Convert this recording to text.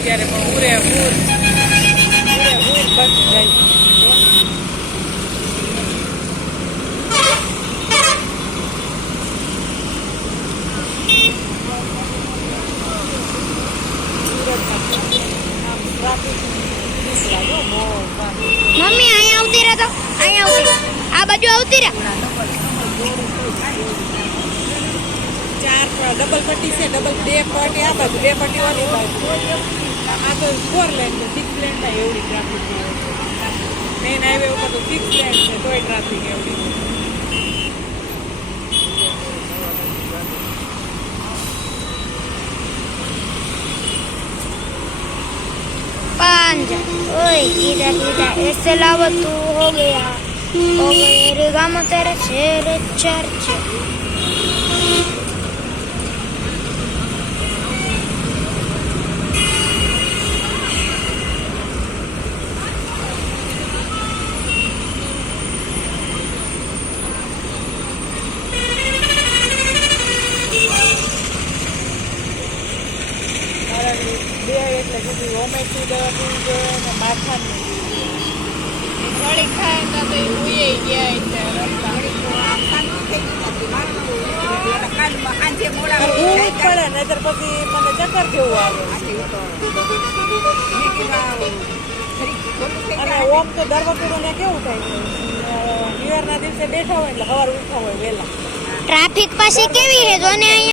અત્યારે પણ ઉરે બસ જાય મમ્મી અહીંયા આવતી રહે તો અહીંયા આવતી આ બાજુ આવતી રહે ચાર ડબલ પટ્ટી છે ડબલ બે પટ્ટી આ બાજુ બે પટ્ટી ઓલી બાજુ આ તો 4 લેન છે 6 લેન થાય એવડી ટ્રાફિક છે મેઇન હાઈવે ઉપર તો 6 લેન છે તોય ટ્રાફિક એવડી पांच ओए इधर इधर ऐसे लावा तू हो गया रे गाम तेरे शेर चर्च બે એટલે કીધું ઓમેટી દવા પીવી જોઈએ ને માથાની ઘડી ખાય તો એ ઉઈ ગયા એટલે રસ્તા ઊંઘ પડે નહીતર પછી મને ચક્કર જેવું આવે અને ઓમ તો દર વખતે મને કેવું થાય ન્યુ યરના દિવસે બેઠા હોય એટલે સવાર ઉઠા હોય વહેલા ट्रैफिक पासी केवी है जोने